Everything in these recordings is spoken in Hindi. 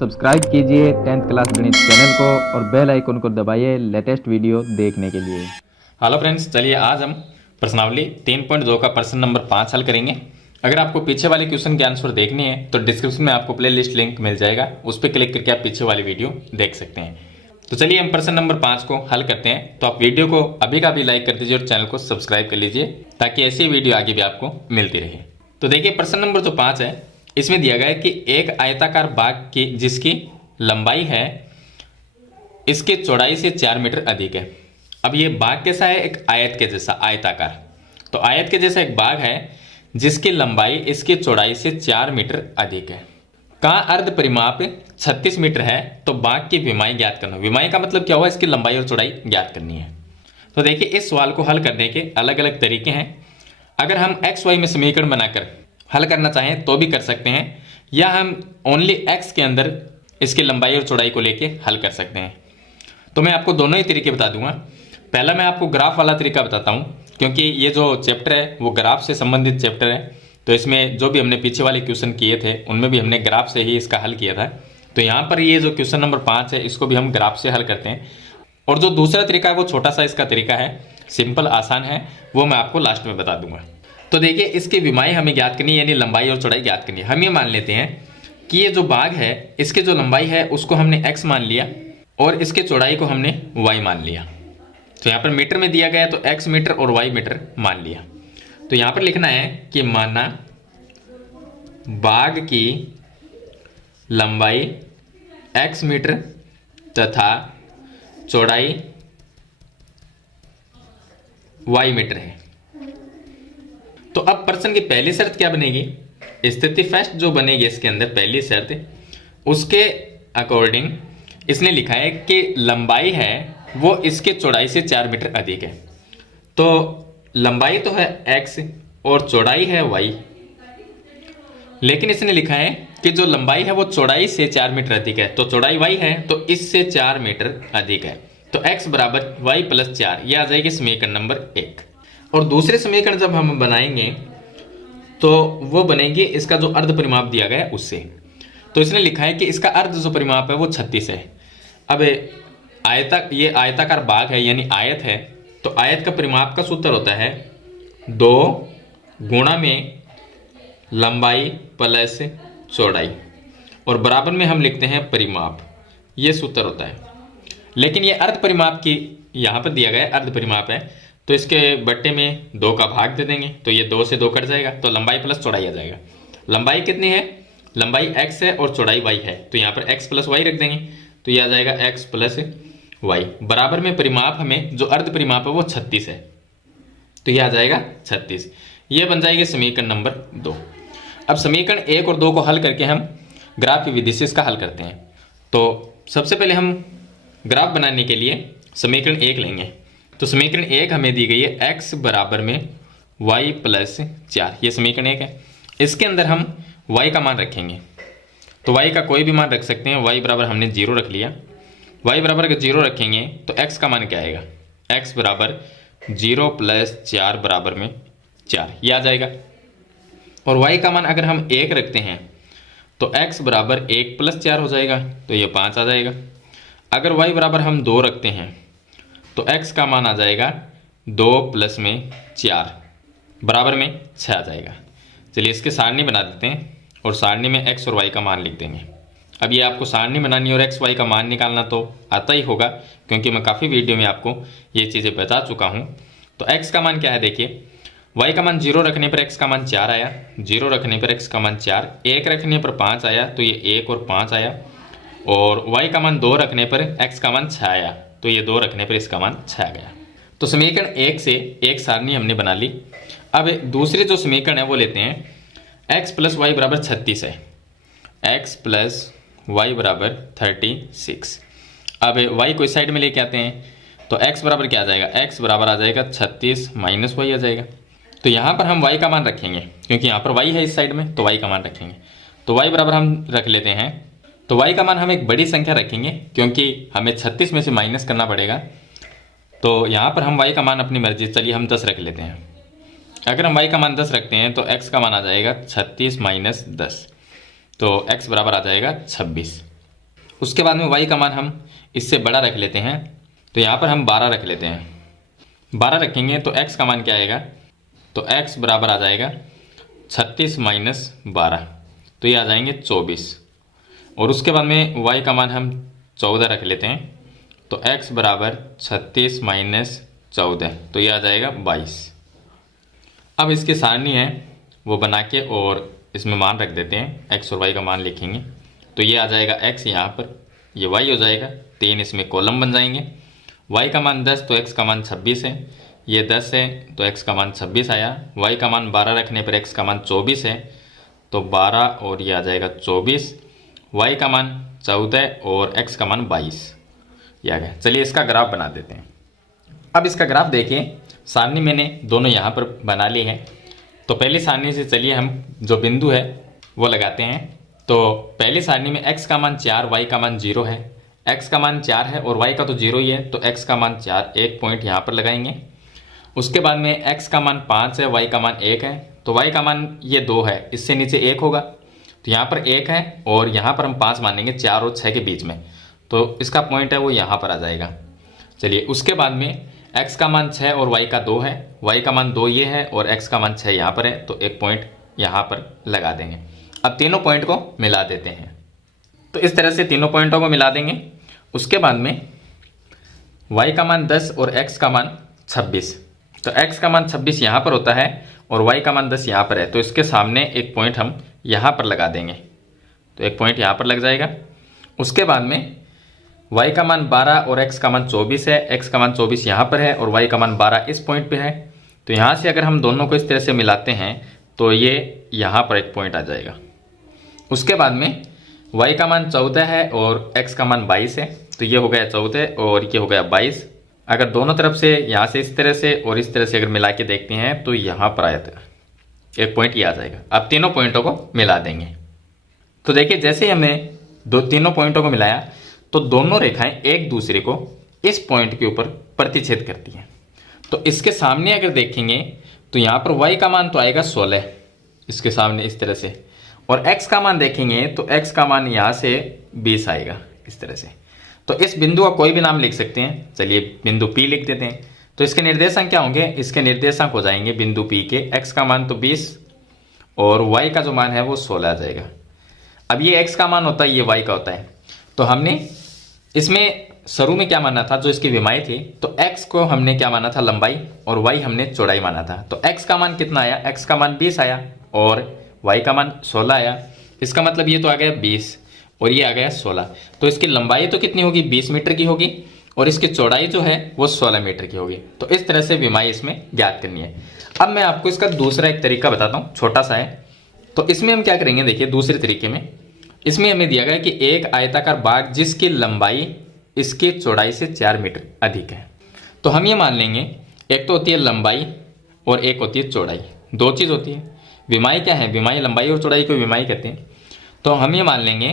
सब्सक्राइब कीजिए 10th क्लास गणित चैनल को और बेल आइकन को दबाइए लेटेस्ट वीडियो देखने के लिए। हेलो फ्रेंड्स, चलिए आज हम प्रश्नावली 3.2 का प्रश्न नंबर 5 हल करेंगे। अगर आपको पीछे वाले क्वेश्चन के आंसर देखनी है तो डिस्क्रिप्शन में आपको प्लेलिस्ट लिंक मिल जाएगा, उस पर क्लिक करके आप पीछे वाली वीडियो देख सकते हैं। तो चलिए हम प्रश्न नंबर 5 को हल करते हैं। तो आप वीडियो को अभी का अभी लाइक कर दीजिए और चैनल को सब्सक्राइब कर लीजिए ताकि ऐसी वीडियो आगे भी आपको मिलती रहे। तो देखिए प्रश्न नंबर जो 5 है, इसमें दिया गया है कि एक आयताकार बाग की जिसकी लंबाई है इसके चौड़ाई से 4 मीटर अधिक है। अब ये बाग कैसा है? एक आयत के जैसा, आयताकार। तो आयत के जैसा एक बाग है जिसकी लंबाई इसकी चौड़ाई से 4 मीटर अधिक है का अर्ध परिमाप 36 मीटर है। तो बाग की विमाई ज्ञात करना। विमाई का मतलब क्या हुआ? इसकी लंबाई और चौड़ाई ज्ञात करनी है। तो देखिए इस सवाल को हल करने के अलग अलग तरीके हैं। अगर हम एक्स वाई में समीकरण बनाकर हल करना चाहें तो भी कर सकते हैं, या हम ओनली एक्स के अंदर इसकी लंबाई और चौड़ाई को लेके हल कर सकते हैं। तो मैं आपको दोनों ही तरीके बता दूंगा। पहला मैं आपको ग्राफ वाला तरीका बताता हूं, क्योंकि ये जो चैप्टर है वो ग्राफ से संबंधित चैप्टर है। तो इसमें जो भी हमने पीछे वाले क्वेश्चन किए थे उनमें भी हमने ग्राफ से ही इसका हल किया था। तो यहाँ पर ये जो क्वेश्चन नंबर 5 है इसको भी हम ग्राफ से हल करते हैं। और जो दूसरा तरीका है वो छोटा सा इसका तरीका है, सिंपल आसान है, वो मैं आपको लास्ट में बता दूंगा। तो देखिए इसकी विमाई हमें ज्ञात करनी है, यानी लंबाई और चौड़ाई ज्ञात करनी है। हम ये मान लेते हैं कि ये जो बाग है इसकी जो लंबाई है उसको हमने x मान लिया और इसके चौड़ाई को हमने y मान लिया। तो यहाँ पर मीटर में दिया गया है तो x मीटर और y मीटर मान लिया। तो यहाँ पर लिखना है कि माना बाग की लंबाई x मीटर तथा चौड़ाई y मीटर है। तो अब प्रश्न की पहली शर्त क्या बनेगी? स्थिति फर्स्ट जो बनेगी इसके अंदर पहली शर्त, उसके अकॉर्डिंग इसने लिखा है कि लंबाई है वो इसके चौड़ाई से 4 मीटर अधिक है। तो लंबाई तो है x और चौड़ाई है y, लेकिन इसने लिखा है कि जो लंबाई है वो चौड़ाई से 4 मीटर अधिक है। तो चौड़ाई y है तो इससे 4 मीटर अधिक है। तो x बराबर y प्लस 4, यह आ जाएगी समीकरण नंबर 1। और दूसरे समीकरण जब हम बनाएंगे तो वो बनेगी इसका जो अर्ध परिमाप दिया गया है उससे। तो इसने लिखा है कि इसका अर्ध जो परिमाप है वो 36 है। अब ये आयताकार बाग है यानी आयत है, तो आयत का परिमाप का सूत्र होता है 2 गुणा में लंबाई प्लस चौड़ाई और बराबर में हम लिखते हैं परिमाप, ये सूत्र होता है। लेकिन ये अर्ध परिमाप की यहाँ पर दिया गया है, अर्ध परिमाप है, तो इसके बट्टे में 2 का भाग दे देंगे तो ये 2 से 2 कट जाएगा, तो लंबाई प्लस चौड़ाई आ जाएगा। लंबाई कितनी है? लंबाई x है और चौड़ाई y है, तो यहाँ पर x प्लस y रख देंगे तो ये आ जाएगा x प्लस y। बराबर में परिमाप हमें जो अर्ध परिमाप है वो 36 है, तो ये आ जाएगा 36। ये बन जाएगी समीकरण नंबर 2। अब समीकरण 1 और 2 को हल करके हम ग्राफ की विधि से इसका हल करते हैं। तो सबसे पहले हम ग्राफ बनाने के लिए समीकरण 1 लेंगे। तो समीकरण 1 हमें दी गई है x बराबर में y प्लस 4, ये समीकरण 1 है। इसके अंदर हम y का मान रखेंगे, तो y का कोई भी मान रख सकते हैं। y बराबर हमने 0 रख लिया। y बराबर अगर 0 रखेंगे तो x का मान क्या आएगा? x बराबर 0 प्लस 4 बराबर में 4, ये आ जाएगा। और y का मान अगर हम 1 रखते हैं तो x बराबर 1 प्लस 4 हो जाएगा, तो ये 5 आ जाएगा। अगर y बराबर हम 2 रखते हैं तो x का मान आ जाएगा 2 प्लस में 4 बराबर में 6 आ जाएगा। चलिए इसके सारणी बना देते हैं और सारणी में x और y का मान लिख देंगे। अब ये आपको सारणी बनानी और x y का मान निकालना तो आता ही होगा, क्योंकि मैं काफ़ी वीडियो में आपको ये चीज़ें बता चुका हूँ। तो x का मान क्या है? देखिए y का मान 0 रखने पर x का मान 4 आया, 0 रखने पर x का मान 4, 1 रखने पर 5 आया, तो ये 1 और 5 आया। और y का मान 2 रखने पर x का मान 6 आया, तो ये 2 रखने पर इसका मान 6 आ गया। तो समीकरण 1 से एक सारणी हमने बना ली। अब दूसरे जो समीकरण है वो लेते हैं। x प्लस वाई बराबर 36 है, x प्लस वाई बराबर 36। अब y को इस साइड में लेके आते हैं तो x बराबर क्या आ जाएगा? x बराबर आ जाएगा 36 माइनस वाई आ जाएगा। तो यहाँ पर हम y का मान रखेंगे, क्योंकि यहाँ पर y है इस साइड में, तो y का मान रखेंगे। तो y बराबर हम रख लेते हैं, तो y का मान हम एक बड़ी संख्या रखेंगे क्योंकि हमें 36 में से माइनस करना पड़ेगा। तो यहाँ पर हम y का मान अपनी मर्जी, चलिए हम 10 रख लेते हैं। अगर हम y का मान 10 रखते हैं तो x का मान आ जाएगा 36 माइनस 10, तो x बराबर आ जाएगा 26। उसके बाद में y का मान हम इससे बड़ा रख लेते हैं, तो यहाँ पर हम 12 रख लेते हैं। 12 रखेंगे तो x का मान क्या आएगा, तो x बराबर आ जाएगा 36 माइनस 12, तो ये आ जाएंगे 24। और उसके बाद में y का मान हम 14 रख लेते हैं, तो x बराबर 36 माइनस 14, तो ये आ जाएगा 22। अब इसकी सारणी है वो बना के और इसमें मान रख देते हैं, x और y का मान लिखेंगे, तो ये आ जाएगा x यहाँ पर, ये y हो जाएगा 3, इसमें कॉलम बन जाएंगे। y का मान 10 तो x का मान 26 है, ये 10 है तो x का मान 26 आया। y का मान 12 रखने पर x का मान 24 है, तो 12 और ये आ जाएगा 24। y का मान 14 और x का मान 22, ये आ गया। चलिए इसका ग्राफ बना देते हैं। अब इसका ग्राफ देखिए, सारणी मैंने दोनों यहाँ पर बना ली है। तो पहली सारणी से चलिए हम जो बिंदु है वो लगाते हैं। तो पहली सारणी में x का मान 4, y का मान 0 है। x का मान 4 है और y का तो 0 ही है, तो x का मान 4, एक पॉइंट यहाँ पर लगाएंगे। उसके बाद में x का मान 5 है, y का मान 1 है, तो y का मान ये 2 है, इससे नीचे 1 होगा, तो यहाँ पर 1 है और यहाँ पर हम 5 मानेंगे 4 और 6 के बीच में, तो इसका पॉइंट है वो यहाँ पर आ जाएगा। चलिए उसके बाद में x का मान 6 और y का 2 है, y का मान 2 ये है और x का मान 6 यहाँ पर है, तो एक पॉइंट यहाँ पर लगा देंगे। अब तीनों पॉइंट को मिला देते हैं। तो इस तरह से तीनों पॉइंटों को मिला देंगे। उसके बाद में y का मान 10 और x का मान 26, तो x का मान 26 यहाँ पर होता है और y का मान 10 यहाँ पर है, तो इसके सामने एक पॉइंट हम यहाँ पर लगा देंगे, तो एक पॉइंट यहाँ पर लग जाएगा। उसके बाद में y का मान 12 और x का मान 24 है, x का मान 24 यहाँ पर है और y का मान 12 इस पॉइंट पे है, तो यहाँ से अगर हम दोनों को इस तरह से मिलाते हैं तो ये यहाँ पर एक पॉइंट आ जाएगा। उसके बाद में y का मान 14 है और x का मान 22 है, तो ये हो गया 14 और ये हो गया 22। अगर दोनों तरफ से यहाँ से इस तरह से और इस तरह से अगर मिला के देखते हैं तो यहाँ पर आया था एक पॉइंट, ये आ जाएगा। अब तीनों पॉइंटों को मिला देंगे। तो देखिए जैसे ही हमने तीनों पॉइंटों को मिलाया तो दोनों रेखाएं एक दूसरे को इस पॉइंट के ऊपर प्रतिच्छेद करती हैं। तो इसके सामने अगर देखेंगे तो यहाँ पर y का मान तो आएगा 16 इसके सामने इस तरह से, और x का मान देखेंगे तो x का मान यहाँ से 20 आएगा इस तरह से। तो इस बिंदु का कोई भी नाम लिख सकते हैं। चलिए बिंदु P लिख देते हैं। तो इसके निर्देशांक क्या होंगे, इसके निर्देशांक हो जाएंगे बिंदु P के x का मान तो 20 और y का जो मान है वो 16 आ जाएगा। अब ये x का मान होता है, ये y का होता है, तो हमने इसमें शुरू में क्या माना था, जो इसकी विमाएं थी, तो x को हमने क्या माना था, लंबाई, और y हमने चौड़ाई माना था। तो x का मान कितना आया, x का मान 20 आया और y का मान 16 आया। इसका मतलब ये तो आ गया 20 और ये आ गया 16। तो इसकी लंबाई तो कितनी होगी, 20 मीटर की होगी और इसकी चौड़ाई जो है वो 16 मीटर की होगी। तो इस तरह से विमाएं इसमें ज्ञात करनी है। अब मैं आपको इसका दूसरा एक तरीका बताता हूँ, छोटा सा है। तो इसमें हम क्या करेंगे, देखिए दूसरे तरीके में इसमें हमें दिया गया कि एक आयताकार बाग जिसकी लंबाई इसकी चौड़ाई से 4 मीटर अधिक है। तो हम ये मान लेंगे, एक तो होती है लंबाई और एक होती है चौड़ाई, दो चीज़ होती है। विमाएं क्या है, विमाएं लंबाई और चौड़ाई को विमाएं कहते हैं। तो हम ये मान लेंगे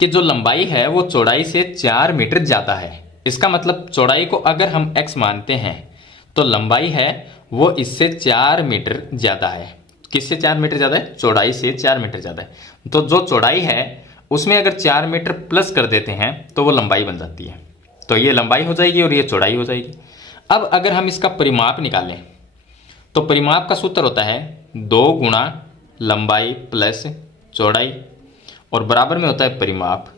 कि जो लंबाई है वो चौड़ाई से 4 मीटर ज़्यादा है। इसका मतलब चौड़ाई को अगर हम x मानते हैं तो लंबाई है वो इससे 4 मीटर ज़्यादा है। किससे 4 मीटर ज़्यादा है, चौड़ाई से 4 मीटर ज़्यादा है। तो जो चौड़ाई है उसमें अगर 4 मीटर प्लस कर देते हैं तो वो लंबाई बन जाती है। तो ये लंबाई हो जाएगी और ये चौड़ाई हो जाएगी। अब अगर हम इसका परिमाप निकालें तो परिमाप का सूत्र होता है 2 गुणा लंबाई प्लस चौड़ाई और बराबर में होता है परिमाप।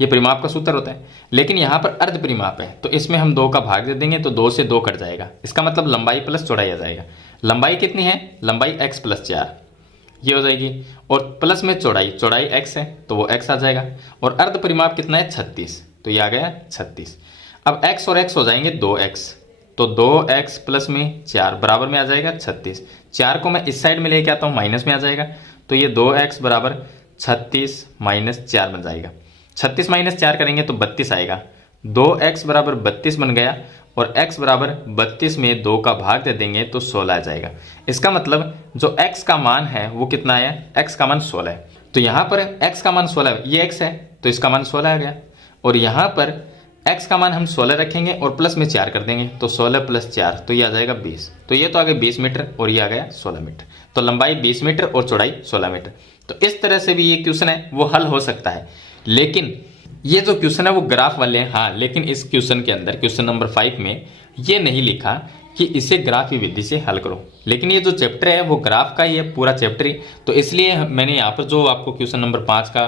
ये परिमाप का सूत्र होता है, लेकिन यहाँ पर अर्ध परिमाप है तो इसमें हम 2 का भाग दे देंगे तो 2 से 2 कट जाएगा। इसका मतलब लंबाई प्लस चौड़ाई आ जाएगा। लंबाई कितनी है, लंबाई x प्लस 4 ये हो जाएगी और प्लस में चौड़ाई, चौड़ाई x है तो वो x आ जाएगा और अर्ध परिमाप कितना है 36, तो ये आ गया 36। अब x और x हो जाएंगे 2x, तो 2x प्लस में 4 बराबर में आ जाएगा 36। 4 को मैं इस साइड में लेके आता हूँ, माइनस में आ जाएगा, तो ये 2x बराबर 36 माइनस 4 बन जाएगा। 36 माइनस 4 करेंगे तो 32 आएगा। 2x बराबर 32 बन गया और x बराबर 32 में 2 का भाग दे देंगे तो 16 आ जाएगा। इसका मतलब जो x का मान है वो कितना है, x का मान 16 है। तो यहाँ पर x का मान 16 है, ये x है तो इसका मान 16 आ गया और यहाँ पर x का मान हम 16 रखेंगे और प्लस में 4 कर देंगे तो 16 प्लस 4 तो ये आ जाएगा 20। तो ये तो आ गया 20 मीटर और ये आ गया 16 मीटर। तो लंबाई 20 मीटर और चौड़ाई 16 मीटर। तो इस तरह से भी ये क्वेश्चन है वो हल हो सकता है, लेकिन ये जो क्वेश्चन है वो ग्राफ वाले हैं, हाँ, लेकिन इस क्वेश्चन के अंदर क्वेश्चन नंबर 5 में ये नहीं लिखा कि इसे ग्राफ की विधि से हल करो, लेकिन ये जो चैप्टर है वो ग्राफ का ही है, पूरा चैप्टर ही। तो इसलिए मैंने यहाँ पर जो आपको क्वेश्चन नंबर 5 का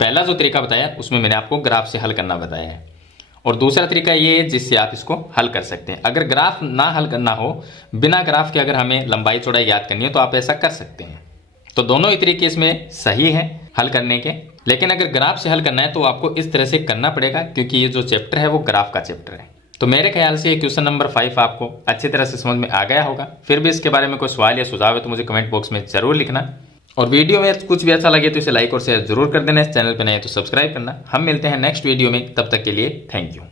पहला जो तरीका बताया उसमें मैंने आपको ग्राफ से हल करना बताया है, और दूसरा तरीका ये है जिससे आप इसको हल कर सकते हैं। अगर ग्राफ ना हल करना हो, बिना ग्राफ के अगर हमें लंबाई चौड़ाई याद करनी है तो आप ऐसा कर सकते हैं। तो दोनों ही तरीके इसमें सही है हल करने के, लेकिन अगर ग्राफ से हल करना है तो आपको इस तरह से करना पड़ेगा, क्योंकि ये जो चैप्टर है वो ग्राफ का चैप्टर है। तो मेरे ख्याल से ये क्वेश्चन नंबर 5 आपको अच्छी तरह से समझ में आ गया होगा। फिर भी इसके बारे में कोई सवाल या सुझाव है तो मुझे कमेंट बॉक्स में जरूर लिखना, और वीडियो में कुछ भी अच्छा लगे तो इसे लाइक और शेयर जरूर कर देना। इस चैनल पर नए तो सब्सक्राइब करना। हम मिलते हैं नेक्स्ट वीडियो में, तब तक के लिए थैंक यू।